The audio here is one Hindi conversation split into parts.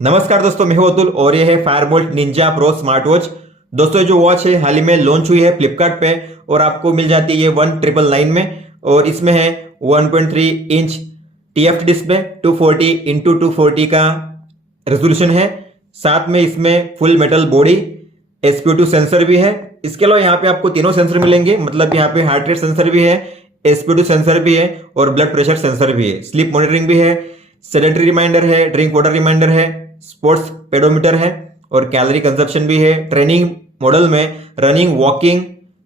नमस्कार दोस्तों, मैं हूं अतुल और ये है Fireboltt Ninja pro smart watch. दोस्तों, ये जो वॉच है हाल ही में लॉन्च हुई है फ्लिपकार्ट पे और आपको मिल जाती है ये 1999 में। और इसमें है 1.3 इंच TFT डिस्प्ले, 240x240 का रेजोल्यूशन है। साथ में इसमें full metal body, SpO2 sensor भी है। इसके अलावा यहाँ पे आपको तीनों सेंसर मिलेंगे, मतलब यहाँ पे हार्ट रेट सेंसर भी है, SpO2 सेंसर भी है और ब्लड प्रेशर सेंसर भी है। स्लीप मॉनिटरिंग भी है, सेडेंटरी रिमाइंडर है, ड्रिंक वाटर रिमाइंडर है, स्पोर्ट्स पेडोमीटर है और कैलोरी कंजप्शन भी है। ट्रेनिंग मॉडल में running, walking,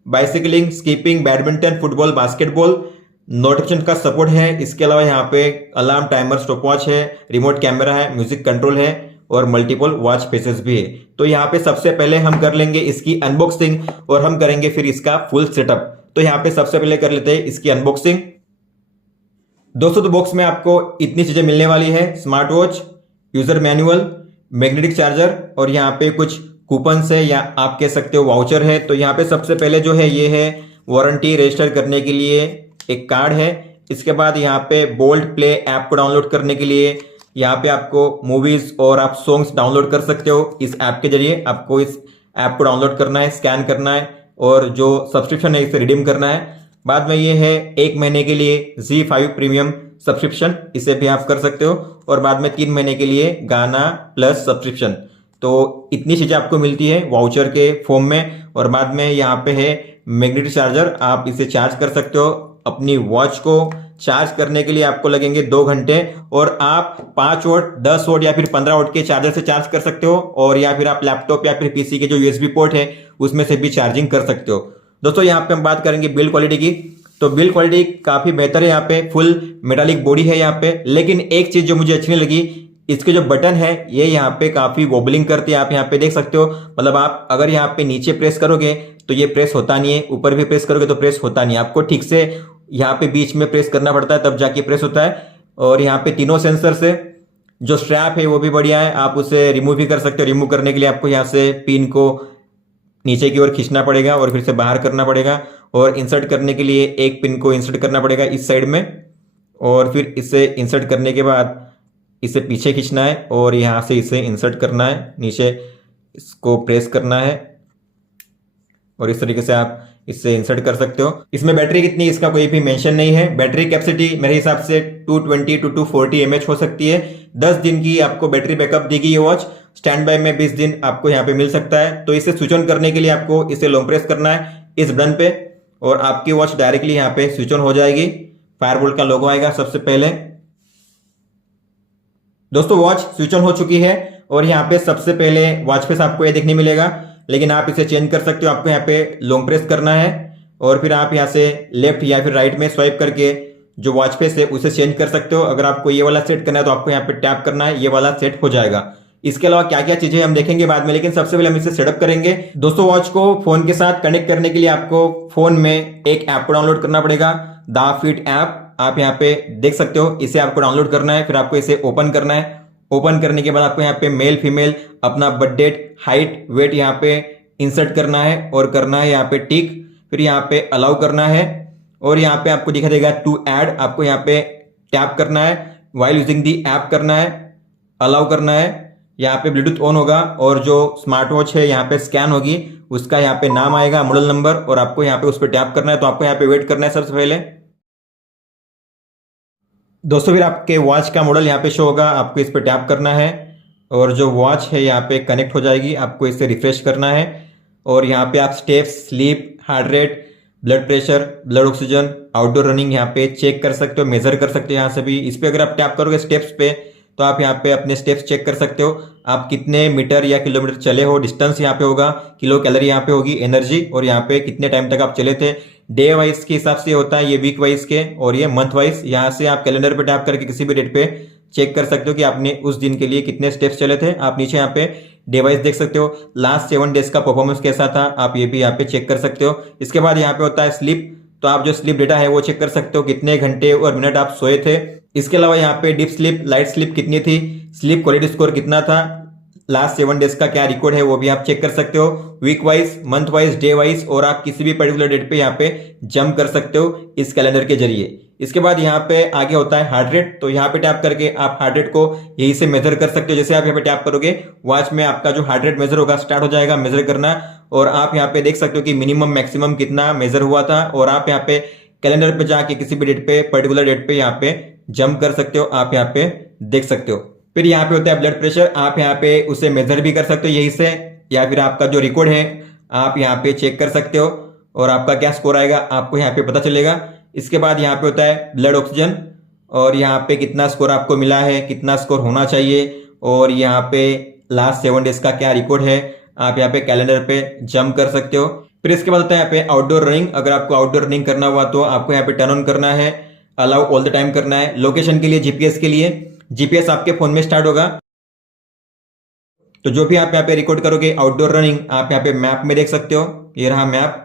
bicycling, skipping, badminton, football, basketball, notification का सपोर्ट है। इसके अलावा यहाँ पे अलार्म, टाइमर, स्टॉपवॉच है, रिमोट कैमरा है, म्यूजिक कंट्रोल है और मल्टीपल वॉच फेसेस भी है। तो यहाँ पे सबसे पहले हम कर लेंगे इसकी अनबॉक्सिंग और हम करेंगे फिर इसका फुल सेटअप। तो यहाँ पे सबसे पहले कर लेते हैं इसकी अनबॉक्सिंग। दोस्तों, तो बॉक्स में आपको इतनी चीजें मिलने वाली है: smart watch, user manual, magnetic charger और यहाँ पे कुछ कूपन है या आप कह सकते हो वाउचर है। तो यहाँ पे सबसे पहले जो है ये है वारंटी रजिस्टर करने के लिए एक कार्ड है। इसके बाद यहाँ पे बोल्ट प्ले ऐप को डाउनलोड करने के लिए यहाँ पे आपको मूवीज और आप सॉन्ग्स डाउनलोड कर सकते हो। इस ऐप के जरिए आपको इस ऐप को डाउनलोड करना है, स्कैन करना है और जो सब्सक्रिप्शन है इसे रिडीम करना है। बाद में ये है 1 महीने के लिए ZEE5 प्रीमियम सब्सक्रिप्शन, इसे भी आप कर सकते हो और बाद में 3 महीने के लिए गाना प्लस सब्सक्रिप्शन। तो इतनी चीजें आपको मिलती है वाउचर के फॉर्म में। और बाद में यहाँ पे है मैग्नेटिक चार्जर, आप इसे चार्ज कर सकते हो। अपनी वॉच को चार्ज करने के लिए आपको लगेंगे 2 घंटे और आप 5 वोल्ट, 10 वोल्ट या फिर 15 वोल्ट के चार्जर से चार्ज कर सकते हो और या फिर आप लैपटॉप या फिर PC के जो USB पोर्ट है उसमें से भी चार्जिंग कर सकते हो। दोस्तों, यहाँ पे हम बात करेंगे बिल्ड क्वालिटी की। तो बिल्ड क्वालिटी काफी बेहतर है, यहाँ पे फुल मेटालिक बॉडी है यहाँ पे। लेकिन एक चीज जो मुझे अच्छी नहीं लगी, इसके जो बटन है ये यहाँ पे काफी वॉबलिंग करते हैं। आप यहाँ पे देख सकते हो, मतलब आप अगर यहाँ पे नीचे प्रेस करोगे तो ये प्रेस होता नहीं है, ऊपर भी प्रेस करोगे तो प्रेस होता नहीं है। आपको ठीक से यहाँ पे बीच में प्रेस करना पड़ता है तब जाके प्रेस होता है। और यहाँ पे तीनों सेंसर से जो स्ट्रैप है वो भी बढ़िया है, आप उसे रिमूव भी कर सकते हो। रिमूव करने के लिए आपको यहाँ से पिन को नीचे की ओर खींचना पड़ेगा और फिर से बाहर करना पड़ेगा और इंसर्ट करने के लिए एक पिन को इंसर्ट करना पड़ेगा इस साइड में और फिर इसे इंसर्ट करने के बाद इसे पीछे खींचना है और यहाँ से इसे इंसर्ट करना है, नीचे इसको प्रेस करना है और इस तरीके से आप इससे इंसर्ट कर सकते हो। इसमें बैटरी कितनी, इसका कोई भी मेंशन नहीं है। बैटरी कैपेसिटी मेरे हिसाब से 220 to 240 mAh हो सकती है। 10 दिन की आपको बैटरी बैकअप देगी ये वॉच। स्टैंड बाय में 20 दिन आपको यहाँ पे मिल सकता है। तो इसे स्विच ऑन करने के लिए आपको इसे लॉन्ग प्रेस करना है इस बटन पे और आपकी वॉच डायरेक्टली यहाँ पे स्विच ऑन हो जाएगी। फायरबोल्ट का लोगो आएगा सबसे पहले। दोस्तों, वॉच स्विच ऑन हो चुकी है और यहाँ पे सबसे पहले वॉच फेस आपको ये देखने मिलेगा, लेकिन आप इसे चेंज कर सकते हो। आपको यहाँ पे लॉन्ग प्रेस करना है और फिर आप यहाँ से लेफ्ट या फिर राइट में स्वाइप करके जो वॉच फेस है उसे चेंज कर सकते हो। अगर आपको ये वाला सेट करना है तो आपको यहाँ पे टैप करना है, ये वाला सेट हो जाएगा। इसके अलावा क्या क्या चीजें हम देखेंगे बाद में, लेकिन सबसे पहले हम इसे सेटअप करेंगे। दोस्तों, वॉच को फोन के साथ कनेक्ट करने के लिए आपको फोन में एक ऐप को डाउनलोड करना पड़ेगा, द फिट ऐप। आप यहाँ पे देख सकते हो, इसे आपको डाउनलोड करना है, फिर आपको इसे ओपन करना है। ओपन करने के बाद आपको यहाँ पे मेल फीमेल अपना बर्थ डेट, हाइट, वेट यहाँ पे इंसर्ट करना है और करना है यहाँ पे टिक। फिर यहाँ पे अलाउ करना है और यहाँ पे आपको दिखा देगा टू ऐड, आपको यहाँ पे टैप करना है। वाइल यूजिंग दी ऐप करना है, अलाउ करना है। यहाँ पे ब्लूटूथ ऑन होगा और जो स्मार्ट वॉच है यहाँ पे स्कैन होगी, उसका यहाँ पे नाम आएगा, मॉडल नंबर, और आपको यहाँ पे उस पर टैप करना है। तो आपको यहाँ पे वेट करना है सबसे पहले। दोस्तों, फिर आपके वॉच का मॉडल यहाँ पे शो होगा, आपको इस पर टैप करना है और जो वॉच है यहाँ पे कनेक्ट हो जाएगी। आपको इसे रिफ्रेश करना है और यहाँ पे आप steps, sleep, heart rate, blood pressure, blood oxygen, outdoor running यहाँ पे चेक कर सकते हो, मेजर कर सकते हो। यहाँ से भी इस पे अगर आप टैप करोगे स्टेप्स पे तो आप यहाँ पे अपने स्टेप्स चेक कर सकते हो, आप कितने मीटर या किलोमीटर चले हो। डिस्टेंस यहाँ पे होगा, किलो कैलोरी यहाँ पे होगी, एनर्जी, और यहाँ पे कितने टाइम तक आप चले थे। डे वाइज के हिसाब से होता है, ये वीक वाइज के, और ये मंथ वाइज। यहाँ से आप कैलेंडर पे टैप करके किसी भी डेट पे चेक कर सकते हो कि आपने उस दिन के लिए कितने स्टेप्स चले थे। आप नीचे यहाँ पे डे वाइज देख सकते हो, लास्ट 7 डेज का परफॉर्मेंस कैसा था, आप ये भी यहाँ पे चेक कर सकते हो। इसके बाद यहाँ पे होता है स्लीप, तो आप जो स्लीप डेटा है वो चेक कर सकते हो, कितने घंटे और मिनट आप सोए थे। इसके अलावा यहाँ पे डीप स्लीप, लाइट स्लीप कितनी थी, स्लीप क्वालिटी स्कोर कितना था, लास्ट 7 डेज का क्या रिकॉर्ड है वो भी आप चेक कर सकते हो, week wise, month wise, day wise, और आप किसी भी पर्टिकुलर डेट पे यहाँ पे जंप कर सकते हो इस कैलेंडर के जरिए। इसके बाद यहाँ पे आगे होता है हार्ट रेट। तो यहाँ पे टैप करके आप हार्ट रेट को यहीं से मेजर कर सकते हो। जैसे आप यहाँ पे टैप करोगे वॉच में आपका जो हार्ट रेट मेजर होगा स्टार्ट हो जाएगा मेजर करना, और आप यहाँ पे देख सकते हो कि मिनिमम मैक्सिमम कितना मेजर हुआ था, और आप यहाँ पे कैलेंडर पे जाके किसी भी डेट पे पर्टिकुलर डेट पे यहाँ पे जंप कर सकते हो, आप यहाँ पे देख सकते हो। फिर यहाँ पे होता है ब्लड प्रेशर, आप यहाँ पे उसे मेजर भी कर सकते हो यहीं से, या फिर आपका जो रिकॉर्ड है आप यहाँ पे चेक कर सकते हो, और आपका क्या स्कोर आएगा आपको यहाँ पे पता चलेगा। इसके बाद यहाँ पे होता है ब्लड ऑक्सीजन, और यहाँ पे कितना स्कोर आपको मिला है, कितना स्कोर होना चाहिए, और यहाँ पे लास्ट 7 डेज का क्या रिकॉर्ड है, आप यहाँ पे कैलेंडर पे जंप कर सकते हो। फिर इसके बाद होता है यहाँ पे आउटडोर रनिंग। अगर आपको आउटडोर रनिंग करना हुआ तो आपको यहाँ पे टर्न ऑन करना है, अलाउ ऑल द टाइम करना है। लोकेशन के लिए, जीपीएस के लिए, जीपीएस आपके फोन में स्टार्ट होगा, तो जो भी आप यहाँ पे रिकॉर्ड करोगे आउटडोर रनिंग आप यहाँ पे मैप में देख सकते हो, ये रहा मैप,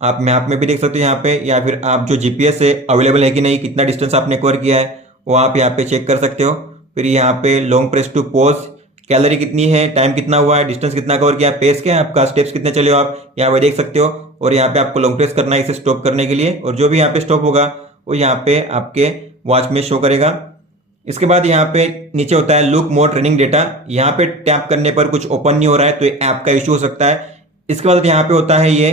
आप मैप में भी देख सकते हो यहाँ पे, या फिर आप जो जीपीएस है अवेलेबल है कि नहीं, कितना डिस्टेंस आपने कवर किया है वो आप यहाँ पे चेक कर सकते हो। फिर यहाँ पे long press to pause, calorie कितनी है, टाइम कितना हुआ है, डिस्टेंस कितना कवर किया, पेस क्या है आपका, स्टेप्स कितने चले हो आप यहाँ पे देख सकते हो, और यहाँ पे आपको लॉन्ग प्रेस करना है इसे स्टॉप करने के लिए, और जो भी यहाँ पे स्टॉप होगा वो यहाँ पे आपके वॉच में शो करेगा। इसके बाद यहाँ पे नीचे होता है लुक मोर ट्रेनिंग डेटा, यहाँ पे टैप करने पर कुछ ओपन नहीं हो रहा है तो ये ऐप का इशू हो सकता है। इसके बाद यहाँ पे होता है ये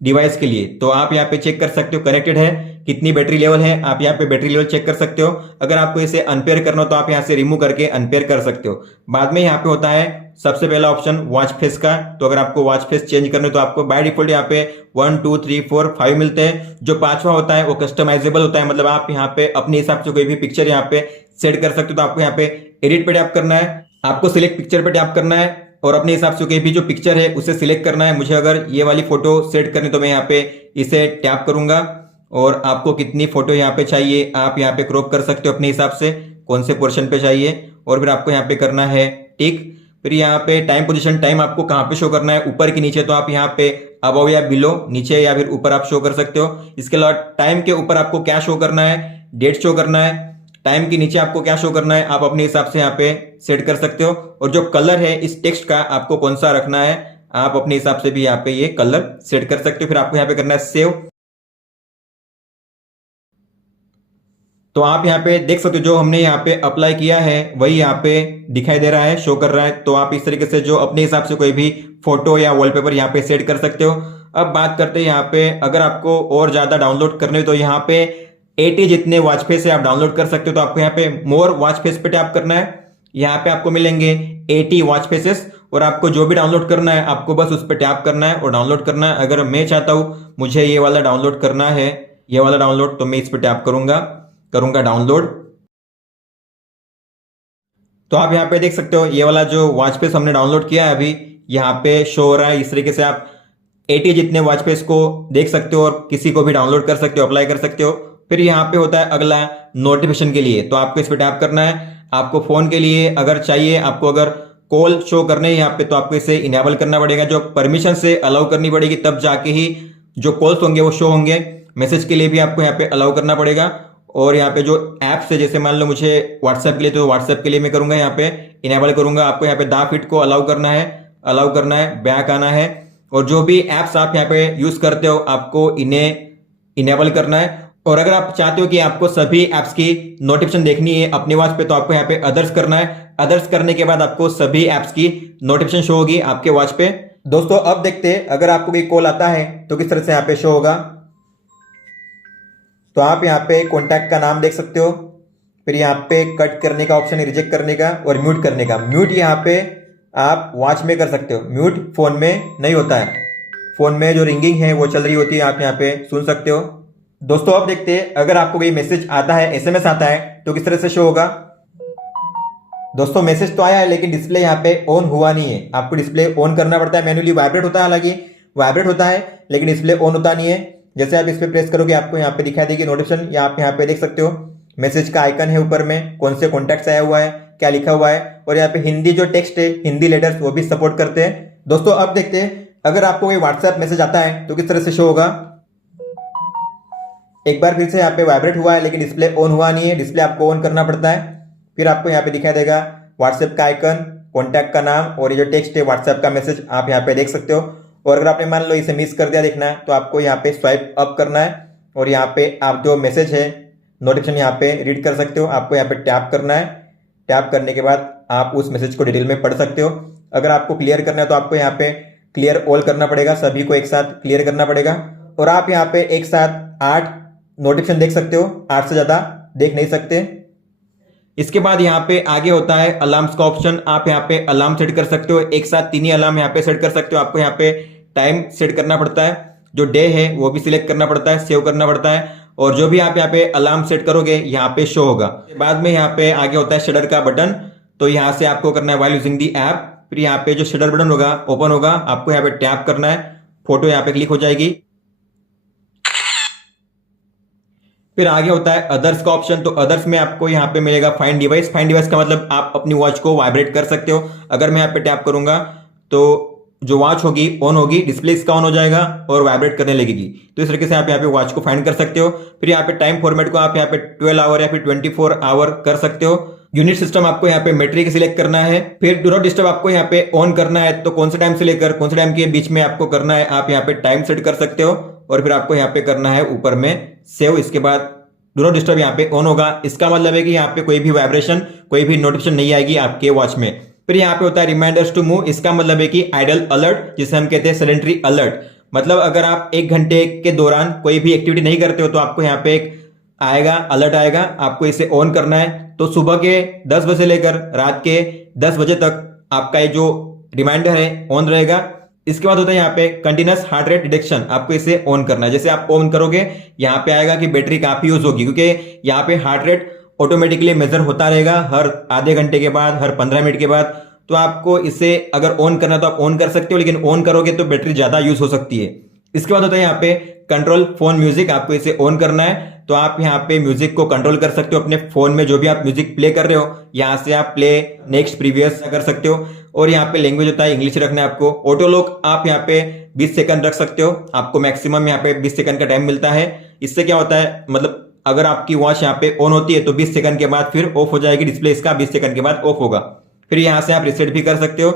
डिवाइस के लिए, तो आप यहाँ पे चेक कर सकते हो कनेक्टेड है, कितनी बैटरी लेवल है, आप यहाँ पे बैटरी लेवल चेक कर सकते हो। अगर आपको इसे अनपेयर करना हो तो आप यहाँ से रिमूव करके अनपेयर कर सकते हो। बाद में यहाँ पे होता है सबसे पहला ऑप्शन वॉच फेस का, तो अगर आपको वॉच फेस चेंज करना है तो आपको बाय डिफॉल्ट यहाँ पे 1 2 3 4 5 मिलते हैं। जो पांचवा होता है वो कस्टमाइजेबल होता है, मतलब आप यहाँ पे अपने हिसाब से कोई भी पिक्चर यहाँ पे सेट कर सकते हो। तो आपको यहाँ पे एडिट पे टैप करना है, आपको सिलेक्ट पिक्चर पे टैप करना है, और अपने हिसाब से कोई भी जो पिक्चर है उसे सिलेक्ट करना है। मुझे अगर ये वाली फोटो सेट करनी तो मैं यहाँ पे इसे टैप करूंगा, और आपको कितनी फोटो यहाँ पे चाहिए आप यहाँ पे क्रॉप कर सकते हो अपने हिसाब से, कौन से पोर्शन पे चाहिए, और फिर आपको यहाँ पे करना है टिक। फिर यहाँ पे टाइम पोजीशन, टाइम आपको कहाँ पे शो करना है, ऊपर की नीचे, तो आप यहाँ पे अबव या बिलो, नीचे या फिर ऊपर आप शो कर सकते हो। इसके अलावा टाइम के ऊपर आपको क्या शो करना है, डेट शो करना है, टाइम के नीचे आपको क्या शो करना है आप अपने हिसाब से यहाँ पे सेट कर सकते हो, और जो कलर है इस टेक्स्ट का आपको कौन सा रखना है आप अपने हिसाब से भी यहाँ पे ये कलर सेट कर सकते हो। फिर आपको यहाँ पे करना है सेव, तो आप यहाँ पे देख सकते हो जो हमने यहाँ पे अप्लाई किया है वही यहाँ पे दिखाई दे रहा है, शो कर रहा है। तो आप इस तरीके से जो अपने हिसाब से कोई भी फोटो या वॉलपेपर यहाँ पे सेट कर सकते हो। अब बात करते हैं यहाँ पे अगर आपको और ज्यादा डाउनलोड करने हो तो यहाँ पे 80 जितने वॉच फेस है आप डाउनलोड कर सकते हो। तो आपको यहाँ पे मोर वॉच फेस पे टैप करना है, यहाँ पे आपको मिलेंगे 80 वॉच फेसेस, और आपको जो भी डाउनलोड करना है आपको बस उस पर टैप करना है और डाउनलोड करना है। अगर मैं चाहता हूँ मुझे ये वाला डाउनलोड करना है, ये वाला डाउनलोड, तो मैं इस पर टैप करूंगा डाउनलोड। तो आप यहाँ पे देख सकते हो ये वाला जो वॉच फेस हमने डाउनलोड किया है अभी यहाँ पे शो हो रहा है। इस तरीके से आप 80 जितने वॉच फेस को देख सकते हो और किसी को भी डाउनलोड कर सकते हो, अप्लाई कर सकते हो। फिर यहाँ पे होता है अगला नोटिफिकेशन के लिए, तो आपको इस पर टैप करना है। आपको फोन के लिए अगर चाहिए, आपको अगर कॉल शो करने हैं यहाँ पे, तो आपको इसे इनेबल करना पड़ेगा, जो परमिशन से अलाउ करनी पड़ेगी, तब जाके ही जो कॉल्स होंगे वो शो होंगे। मैसेज के लिए भी आपको यहाँ पे अलाउ करना पड़ेगा। और यहाँ पे जो ऐप्स है, जैसे मान लो मुझे व्हाट्सएप के लिए, तो व्हाट्सएप के लिए मैं करूंगा यहाँ पे इनेबल करूंगा। आपको यहाँ पे दा फिट को अलाउ करना है, बैक आना है, और जो भी ऐप्स आप यहाँ पे यूज करते हो आपको इन्हें इनेबल करना है। और अगर आप चाहते हो कि आपको सभी ऐप्स की नोटिफिकेशन देखनी है अपने वॉच पे, तो आपको यहाँ पे अदर्स करना है। अदर्स करने के बाद आपको सभी ऐप्स की नोटिफिकेशन शो होगी आपके वॉच पे। दोस्तों अब देखते हैं अगर आपको कोई कॉल आता है तो किस तरह से यहाँ पे शो होगा। तो आप यहाँ पे कॉन्टैक्ट का नाम देख सकते हो, फिर यहाँ पे कट करने का ऑप्शन है, रिजेक्ट करने का और म्यूट करने का। म्यूट यहाँ पे आप वॉच में कर सकते हो, म्यूट फोन में नहीं होता है। फोन में जो रिंगिंग है वो चल रही होती है, आप यहाँ पे सुन सकते हो। दोस्तों अब देखते हैं अगर आपको कोई मैसेज आता है, एसएमएस आता है, तो किस तरह से शो होगा। दोस्तों मैसेज तो आया है लेकिन डिस्प्ले यहाँ पे ऑन हुआ नहीं है, आपको डिस्प्ले ऑन करना पड़ता है मैन्युअली। वाइब्रेट होता है, हालांकि वाइब्रेट होता है लेकिन डिस्प्ले ऑन होता नहीं है। जैसे आप इस पर प्रेस करोगे आपको यहाँ पे दिखाई देगी नोटिफिकेशन, या आप यहाँ पे देख सकते हो मैसेज का आइकन है ऊपर में, कौन से कॉन्टैक्ट्स आया हुआ है, क्या लिखा हुआ है, और यहाँ पे हिंदी जो टेक्स्ट है, हिंदी लेटर्स वो भी सपोर्ट करते हैं। दोस्तों अब देखते हैं अगर आपको कोई व्हाट्सएप मैसेज आता है तो किस तरह से शो होगा। एक बार फिर से यहाँ पे वाइब्रेट हुआ है लेकिन डिस्प्ले ऑन हुआ नहीं है, डिस्प्ले आपको ऑन करना पड़ता है। फिर आपको यहाँ पे दिखाई देगा व्हाट्सएप का आइकन, कॉन्टैक्ट का नाम और ये जो टेक्स्ट है व्हाट्सएप का मैसेज आप यहाँ पे देख सकते हो। और अगर आपने मान लो इसे मिस कर दिया देखना है तो आपको यहाँ पे स्वाइप अप करना है और यहाँ पे आप जो मैसेज है नोटिफिकेशन यहाँ पे रीड कर सकते हो। आपको यहाँ पे टैप करना है, टैप करने के बाद आप उस मैसेज को डिटेल में पढ़ सकते हो। अगर आपको क्लियर करना है तो आपको यहाँ पे क्लियर ऑल करना पड़ेगा, सभी को एक साथ क्लियर करना पड़ेगा। और आप यहाँ पे एक साथ 8 नोटिफिकेशन देख सकते हो, 8 से ज्यादा देख नहीं सकते। इसके बाद यहाँ पे आगे होता है अलार्म्स का ऑप्शन। आप यहाँ पे अलार्म सेट कर सकते हो, एक साथ 3 ही अलार्म यहाँ पे सेट कर सकते हो। आपको यहाँ पे टाइम सेट करना पड़ता है, जो डे है वो भी सिलेक्ट करना पड़ता है, सेव करना पड़ता है और जो भी आप यहाँ पे अलार्म सेट करोगे यहाँ पे शो होगा। बाद में यहाँ पे आगे होता है शटर का बटन, तो यहाँ से आपको करना है व्हाइल यूजिंग दी ऐप। फिर यहाँ पे जो शटर बटन होगा ओपन होगा, आपको यहाँ पे टैप करना है, फोटो यहाँ पे क्लिक हो जाएगी। फिर आगे होता है अदर्स का ऑप्शन, तो अदर्स में आपको यहाँ पे मिलेगा फाइंड डिवाइस। फाइंड डिवाइस का मतलब आप अपनी वॉच को वाइब्रेट कर सकते हो। अगर मैं यहाँ पे टैप करूंगा तो जो वॉच होगी ऑन होगी, डिस्प्ले इसका ऑन हो जाएगा और वाइब्रेट करने लगेगी। तो इस तरीके से आप यहाँ पे वॉच को फाइंड कर सकते हो। फिर यहाँ पे टाइम फॉर्मेट को आप यहाँ पे 12 आवर या फिर 24 आवर कर सकते हो। यूनिट सिस्टम आपको यहाँ पे मेट्रिक सिलेक्ट करना है। फिर डू नॉट डिस्टर्ब आपको यहाँ पे ऑन करना है, तो कौन से टाइम से लेकर कौन से टाइम के बीच में आपको करना है आप यहाँ पे टाइम सेट कर सकते हो। और फिर आपको यहाँ पे करना है ऊपर में सेव। इसके बाद डू नॉट डिस्टर्ब यहाँ पे ऑन होगा। इसका मतलब है कि यहाँ पे कोई भी वाइब्रेशन, कोई भी नोटिफिकेशन नहीं आएगी आपके वॉच में। फिर यहाँ पे होता है रिमाइंडर्स टू मूव। इसका मतलब है कि आइडल अलर्ट, जिसे हम कहते हैं सेडेंटरी अलर्ट। मतलब अगर आप 1 घंटे के दौरान कोई भी एक्टिविटी नहीं करते हो तो आपको यहाँ पे एक आएगा, अलर्ट आएगा, आपको इसे ऑन करना है। तो सुबह के 10 बजे लेकर रात के 10 बजे तक आपका ये जो रिमाइंडर है ऑन रहेगा। इसके बाद होता है यहाँ पे कंटिन्यूअस हार्ट रेट डिटेक्शन, आपको इसे ऑन करना है। जैसे आप ऑन करोगे यहाँ पे आएगा कि बैटरी काफी यूज होगी, क्योंकि यहाँ पे हार्ट रेट ऑटोमेटिकली मेजर होता रहेगा हर आधे घंटे के बाद, हर 15 मिनट के बाद। तो आपको इसे अगर ऑन करना तो आप ऑन कर सकते हो, लेकिन ऑन करोगे तो बैटरी ज्यादा यूज हो सकती है। इसके बाद होता है यहाँ पे कंट्रोल फोन म्यूजिक, आपको इसे ऑन करना है। तो आप यहाँ पे म्यूजिक को कंट्रोल कर सकते हो अपने फोन में, जो भी आप म्यूजिक प्ले कर रहे हो यहाँ से आप प्ले, नेक्स्ट, प्रीवियस कर सकते हो। और यहाँ पे लैंग्वेज होता है इंग्लिश रखना है आपको। ऑटो लॉक आप यहाँ पे 20 सेकंड रख सकते हो, आपको मैक्सिमम यहाँ पे 20 सेकंड का टाइम मिलता है। इससे क्या होता है, मतलब अगर आपकी वॉच यहाँ पे ऑन होती है तो 20 सेकंड के बाद फिर ऑफ हो जाएगी, डिस्प्ले इसका 20 सेकंड के बाद ऑफ होगा। फिर यहाँ से आप रिसेट भी कर सकते हो।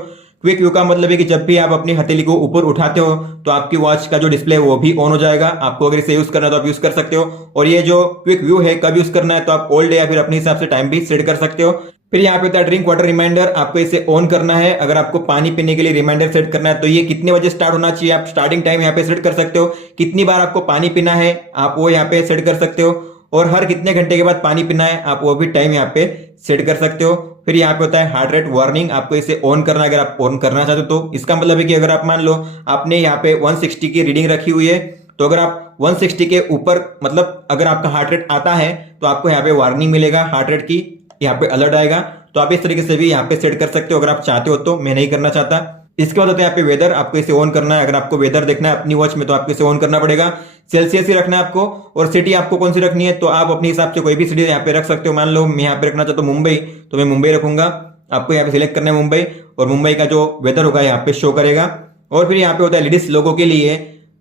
क्विक व्यू का मतलब है कि जब भी आप अपनी हथेली को ऊपर उठाते हो तो आपकी वॉच का जो डिस्प्ले है वो भी ऑन हो जाएगा। आपको अगर इसे यूज करना है तो आप यूज कर सकते हो। और ये जो क्विक व्यू है कब यूज करना है तो आप ऑल डे या फिर अपने हिसाब से टाइम भी सेट कर सकते हो। फिर यहाँ पे होता है ड्रिंक वाटर रिमाइंडर, आपको इसे ऑन करना है। अगर आपको पानी पीने के लिए रिमाइंडर सेट करना है तो ये कितने बजे स्टार्ट होना चाहिए आप स्टार्टिंग टाइम यहाँ पे सेट कर सकते हो। कितनी बार आपको पानी पीना है आप वो यहाँ पे सेट कर सकते हो। और हर कितने घंटे के बाद पानी पीना है आप वो भी टाइम यहाँ पे सेट कर सकते हो। फिर यहाँ पे होता है हार्ट रेट वार्निंग, आपको इसे ऑन करना है अगर आप ऑन करना चाहते हो तो। इसका मतलब है कि अगर आप मान लो आपने यहाँ पे 160 की रीडिंग रखी हुई है, तो अगर आप 160 के ऊपर, मतलब अगर आपका हार्ट रेट आता है तो आपको यहाँ पे वार्निंग मिलेगा हार्ट रेट की, यहाँ पे अलर्ट आएगा। तो आप इस तरीके से भी यहाँ पे सेट कर सकते हो अगर आप चाहते हो तो। मैं नहीं करना चाहता। इसके बाद होता है यहाँ पे वेदर, आपको इसे ऑन करना है। अगर आपको वेदर देखना है अपनी वॉच में तो आपको इसे ऑन करना पड़ेगा। सेल्सियस ही रखना है आपको। और सिटी आपको कौन सी रखनी है तो आप अपने हिसाब से कोई भी सिटी यहाँ पे रख सकते हो। मान लो मैं यहाँ पे रखना चाहता हूँ मुंबई, तो मैं मुंबई रखूंगा। आपको यहाँ पे सिलेक्ट करना है मुंबई, और मुंबई का जो वेदर होगा यहाँ पे शो करेगा। और फिर यहाँ पे होता है लेडीज लोगों के लिए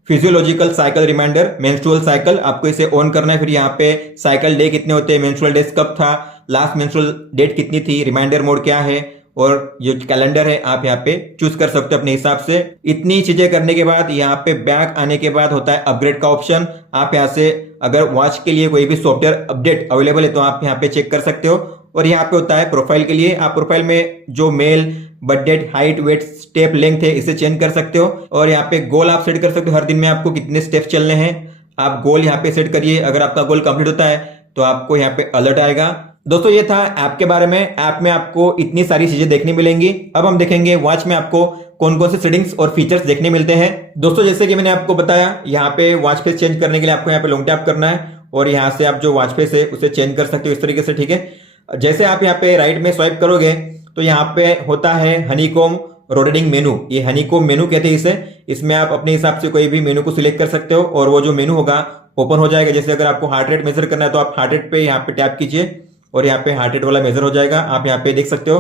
physiological cycle reminder, menstrual cycle, आपको इसे ऑन करना है। फिर यहाँ पे साइकिल डे कितने होते हैं, मेंस्ट्रुअल डेज कब था, लास्ट मेंस्ट्रुअल डेट कितनी थी, रिमाइंडर मोड क्या है, और जो कैलेंडर है आप यहाँ पे चूज कर सकते हो अपने हिसाब से। इतनी चीजें करने के बाद यहाँ पे बैक आने के बाद होता है अपग्रेड का ऑप्शन। आप यहाँ से अगर वॉच के लिए कोई भी सॉफ्टवेयर अपडेट अवेलेबल है तो आप यहाँ पे चेक कर सकते हो। और यहाँ पे होता है प्रोफाइल के लिए, आप प्रोफाइल में जो male, birth date, height, weight, step length है इसे चेंज कर सकते हो। और यहाँ पे गोल आप सेट कर सकते हो, हर दिन में आपको कितने स्टेप चलने हैं आप गोल यहाँ पे सेट करिए। अगर आपका गोल कंप्लीट होता है तो आपको यहाँ पे अलर्ट आएगा। दोस्तों ये था ऐप के बारे में। ऐप में आपको इतनी सारी चीजें देखने मिलेंगी। अब हम देखेंगे वॉच में आपको कौन कौन से सेटिंग्स और फीचर्स देखने मिलते हैं। दोस्तों जैसे कि मैंने आपको बताया, यहाँ पे वॉच फेस चेंज करने के लिए आपको यहाँ पे लॉन्ग टैप करना है और यहाँ से आप जो वॉच फेस है उसे चेंज कर सकते हो इस तरीके से, ठीक है। जैसे आप यहाँ पे राइट में स्वाइप करोगे तो यहाँ पे होता है हनीकॉम रोटेटिंग मेनू। ये हनीकॉम मेनू कहते हैं इसे। इसमें आप अपने हिसाब से कोई भी मेनू को सिलेक्ट कर सकते हो और वो जो मेनू होगा ओपन हो जाएगा। जैसे अगर आपको हार्ट रेट मेजर करना है तो आप हार्ट रेट पे यहाँ पे टैप कीजिए और यहाँ पे हार्ट रेट वाला मेजर हो जाएगा। आप यहाँ पे देख सकते हो।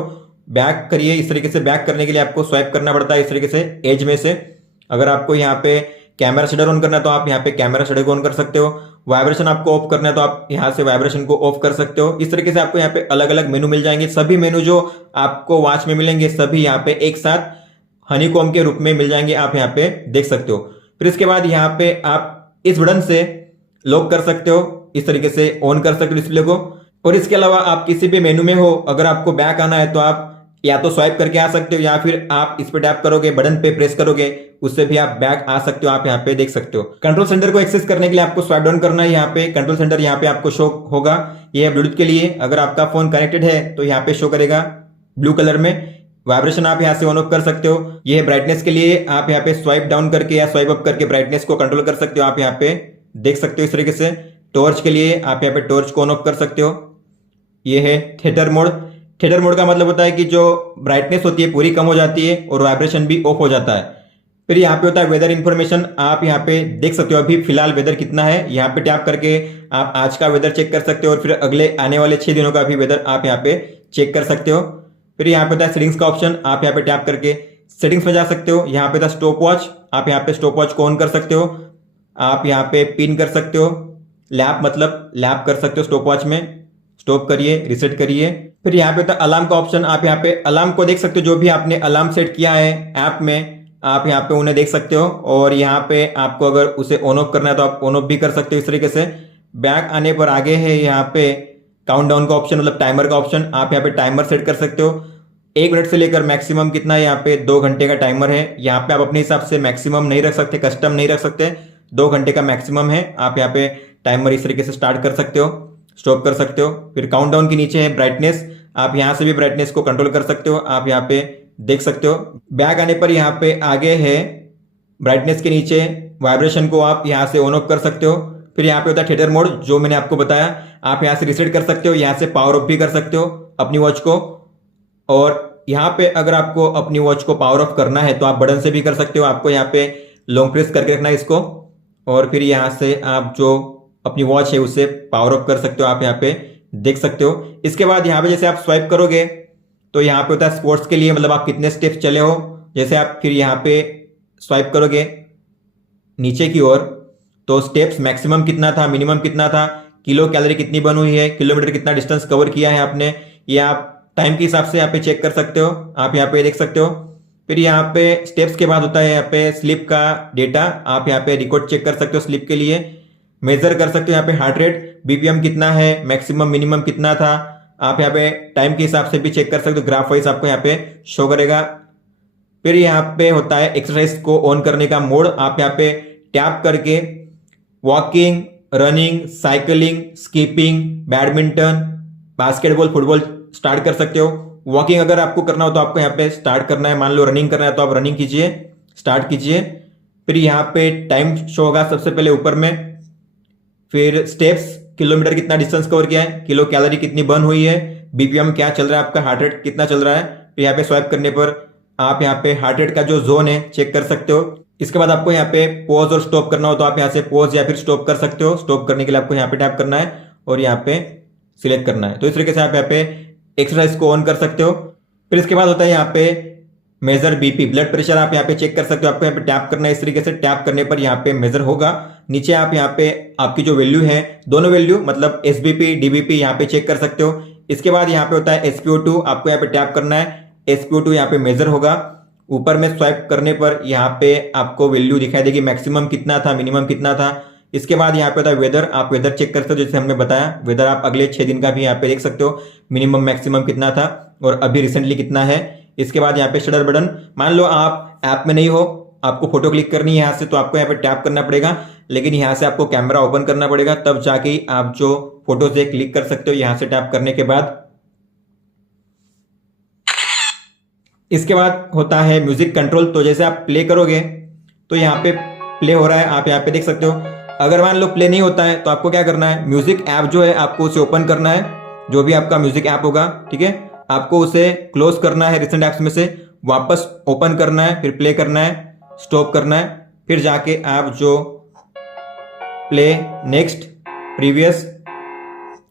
बैक करिए, इस तरीके से बैक करने के लिए आपको स्वाइप करना पड़ता है इस तरीके से एज में से। अगर आपको यहाँ पे कैमरा शटर ऑन करना है तो आप यहाँ पे कैमरा शटर को ऑन कर सकते हो। वाइब्रेशन आपको ऑफ करना है तो आप यहाँ से वाइब्रेशन को ऑफ कर सकते हो। इस तरीके से आपको यहाँ पे अलग अलग मेनू मिल जाएंगे। सभी मेनू जो आपको वॉच में मिलेंगे सभी यहाँ पे एक साथ हनीकॉम के रूप में मिल जाएंगे, आप यहाँ पे देख सकते हो। फिर इसके बाद यहाँ पे आप इस बटन से लॉक कर सकते हो, इस तरीके से ऑन कर सकते हो डिस्प्ले को। और इसके अलावा आप किसी भी मेनू में हो, अगर आपको बैक आना है तो आप या तो स्वाइप करके आ सकते हो या फिर आप इस पे टैप करोगे, बटन पे प्रेस करोगे, उससे भी आप बैक आ सकते हो, आप यहाँ पे देख सकते हो। कंट्रोल सेंटर को एक्सेस करने के लिए आपको स्वाइप डाउन करना है। यहाँ पे कंट्रोल सेंटर यहाँ पे आपको शो होगा, ये है ब्लूटूथ के लिए। अगर आपका फोन कनेक्टेड है तो यहाँ पे शो करेगा ब्लू कलर में। वाइब्रेशन आप यहाँ से ऑन ऑफ कर सकते हो। ये है ब्राइटनेस के लिए, आप यहाँ पे स्वाइप डाउन करके या स्वाइप अप करके ब्राइटनेस को कंट्रोल कर सकते हो, आप यहाँ पे देख सकते हो इस तरीके से। टॉर्च के लिए आप यहाँ पे टॉर्च को ऑन ऑफ कर सकते हो। ये है थिएटर मोड। थिएटर मोड का मतलब होता है कि जो ब्राइटनेस होती है पूरी कम हो जाती है और वाइब्रेशन भी ऑफ हो जाता है। फिर यहाँ पे होता है वेदर इन्फॉर्मेशन, आप यहाँ पे देख सकते हो अभी फिलहाल वेदर कितना है। यहाँ पे टैप करके आप आज का वेदर चेक कर सकते हो और फिर अगले आने वाले 6 दिनों का भी वेदर आप यहाँ पे चेक कर सकते हो। फिर यहाँ पे होता है सेटिंग्स का ऑप्शन, आप यहाँ पे टैप करके सेटिंग्स में जा सकते हो। यहाँ पे था स्टॉप वॉच, आप यहाँ पे स्टॉप वॉच को ऑन कर सकते हो, आप यहाँ पे पिन कर सकते हो। लैप मतलब लैप कर सकते हो स्टॉप वॉच में, स्टॉप करिए, रिसेट करिए। फिर यहाँ पे होता है अलार्म का ऑप्शन, आप यहाँ पे अलार्म को देख सकते हो। जो भी आपने अलार्म सेट किया है ऐप में, आप यहाँ पे उन्हें देख सकते हो। और यहाँ पे आपको अगर उसे ऑन ऑफ करना है तो आप ऑन ऑफ भी कर सकते हो इस तरीके से। बैक आने पर आगे है यहाँ पे काउंटडाउन का ऑप्शन, मतलब टाइमर का ऑप्शन, आप यहाँ पे टाइमर सेट कर सकते हो। 1 मिनट से लेकर मैक्सिमम कितना है, यहाँ पे 2 घंटे का टाइमर है। यहाँ पे आप अपने हिसाब से मैक्सिमम नहीं रख सकते, कस्टम नहीं रख सकते, 2 घंटे का मैक्सिमम है। आप यहाँ पे टाइमर इस तरीके से स्टार्ट कर सकते हो, स्टॉप कर सकते हो। फिर काउंटडाउन के नीचे है ब्राइटनेस, आप यहाँ से भी ब्राइटनेस को कंट्रोल कर सकते हो, आप यहाँ पे देख सकते हो। बैक आने पर यहाँ पे आगे है ब्राइटनेस के नीचे वाइब्रेशन को आप यहाँ से ऑन ऑफ कर सकते हो। फिर यहाँ पे होता है थिएटर मोड, जो मैंने आपको बताया, आप यहाँ से रिसेट कर सकते हो, यहाँ से पावर ऑफ भी कर सकते हो अपनी वॉच को। और यहाँ पे अगर आपको अपनी वॉच को पावर ऑफ करना है तो आप बटन से भी कर सकते हो। आपको यहाँ पे लॉन्ग प्रेस करके रखना है इसको और फिर यहाँ से आप जो अपनी वॉच है उसे पावर ऑफ कर सकते हो, आप यहाँ पे देख सकते हो। इसके बाद यहाँ पे जैसे आप स्वाइप करोगे तो यहाँ पे होता है स्पोर्ट्स के लिए, मतलब आप कितने स्टेप्स चले हो। जैसे आप फिर यहाँ पे स्वाइप करोगे नीचे की ओर तो स्टेप्स मैक्सिमम कितना था, मिनिमम कितना था, किलो कैलोरी कितनी बन हुई है, किलोमीटर कितना डिस्टेंस कवर किया है आपने, ये आप टाइम के हिसाब से यहाँ पे चेक कर सकते हो, आप यहाँ पे देख सकते हो। फिर यहाँ पे स्टेप्स के बाद होता है यहाँ पे स्लीप का डेटा, आप यहाँ पे रिकॉर्ड चेक कर सकते हो स्लीप के लिए। मेजर कर सकते हो यहाँ पे हार्ट रेट, बीपीएम कितना है, मैक्सिमम मिनिमम कितना था, आप यहाँ पे टाइम के हिसाब से भी चेक कर सकते हो। ग्राफ वाइज आपको यहाँ पे शो करेगा। फिर यहाँ पे होता है एक्सरसाइज को ऑन करने का मोड, आप यहाँ पे टैप करके walking, running, cycling, skipping, badminton, basketball, football start कर सकते हो। वॉकिंग अगर आपको करना हो तो आपको यहाँ पे स्टार्ट करना है, मान लो रनिंग करना है तो आप रनिंग कीजिए, स्टार्ट कीजिए। फिर यहाँ पे टाइम शो होगा सबसे पहले ऊपर में। फिर स्टेप्स, किलोमीटर कितना डिस्टेंस कवर किया है, किलो कैलोरी कितनी बर्न हुई है, बीपीएम क्या चल रहा है आपका, हार्ट रेट कितना चल रहा है। फिर यहाँ पे स्वाइप करने पर आप यहाँ पे हार्ट रेट का जो जोन है चेक कर सकते हो। इसके बाद आपको यहाँ पे पॉज और स्टॉप करना हो तो आप यहाँ से पॉज या फिर स्टॉप कर सकते हो। स्टॉप करने के लिए आपको यहाँ पे टैप करना है और यहाँ पे सिलेक्ट करना है। तो इस तरीके से आप यहाँ पे एक्सरसाइज को ऑन कर सकते हो। फिर इसके बाद होता है यहाँ पे मेजर बीपी, ब्लड प्रेशर आप यहाँ पे चेक कर सकते हो। आपको यहाँ पे टैप करना है, इस तरीके से टैप करने पर यहाँ पे मेजर होगा। नीचे आप यहाँ पे आपकी जो वैल्यू है, दोनों वैल्यू मतलब एसबीपी, डीबीपी यहाँ पे चेक कर सकते हो। इसके बाद यहाँ पे होता है एसपीओ2, आपको यहाँ पे टैप करना है, एसपीओ2 यहाँ पे मेजर होगा। ऊपर में स्वाइप करने पर यहाँ पे आपको वैल्यू दिखाई देगी, मैक्सिमम कितना था, मिनिमम कितना था। इसके बाद यहाँ पे होता है वेदर, आप वेदर चेक कर सकते हो, जैसे हमने बताया वेदर आप अगले 6 दिन का भी यहाँ पे देख सकते हो, मिनिमम मैक्सिमम कितना था और अभी रिसेंटली कितना है। इसके बाद यहाँ पे शटर बटन, मान लो आप ऐप में नहीं हो, आपको फोटो क्लिक करनी है यहाँ से, तो आपको यहाँ पे टैप करना पड़ेगा, लेकिन यहाँ से आपको कैमरा ओपन करना पड़ेगा, तब जाके आप जो फोटो से क्लिक कर सकते हो यहाँ से टैप करने के बाद। इसके बाद होता है म्यूजिक कंट्रोल, तो जैसे आप प्ले करोगे तो यहाँ पे प्ले हो रहा है, आप यहाँ पे देख सकते हो। अगर मान लो प्ले नहीं होता है तो आपको क्या करना है, म्यूजिक ऐप जो है आपको उसे ओपन करना है, जो भी आपका म्यूजिक ऐप होगा, ठीक है, आपको उसे क्लोज करना है, रिसेंट ऐप्स में से वापस ओपन करना है, फिर प्ले करना है, स्टॉप करना है, फिर जाके आप जो प्ले, नेक्स्ट, प्रीवियस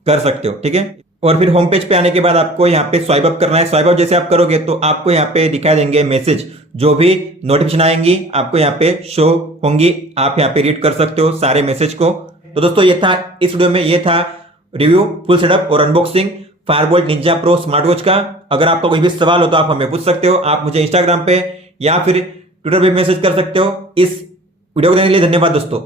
कर सकते हो, ठीक है। और फिर होम पेज पे आने के बाद आपको यहाँ पे स्वाइप अप करना है। स्वाइप अप जैसे आप करोगे तो आपको यहाँ पे दिखाई देंगे मैसेज, जो भी नोटिफिकेशन आएंगी आपको यहाँ पे शो होंगी, आप यहाँ पे रीड कर सकते हो सारे मैसेज को। तो दोस्तों ये था इस वीडियो में, ये था रिव्यू, फुल सेटअप और unboxing Fireboltt Ninja pro smart watch का। अगर आपका कोई भी सवाल हो तो आप हमें पूछ सकते हो, आप मुझे इंस्टाग्राम पे या फिर ट्विटर पे मैसेज कर सकते हो। इस वीडियो को देखने के लिए धन्यवाद दोस्तों।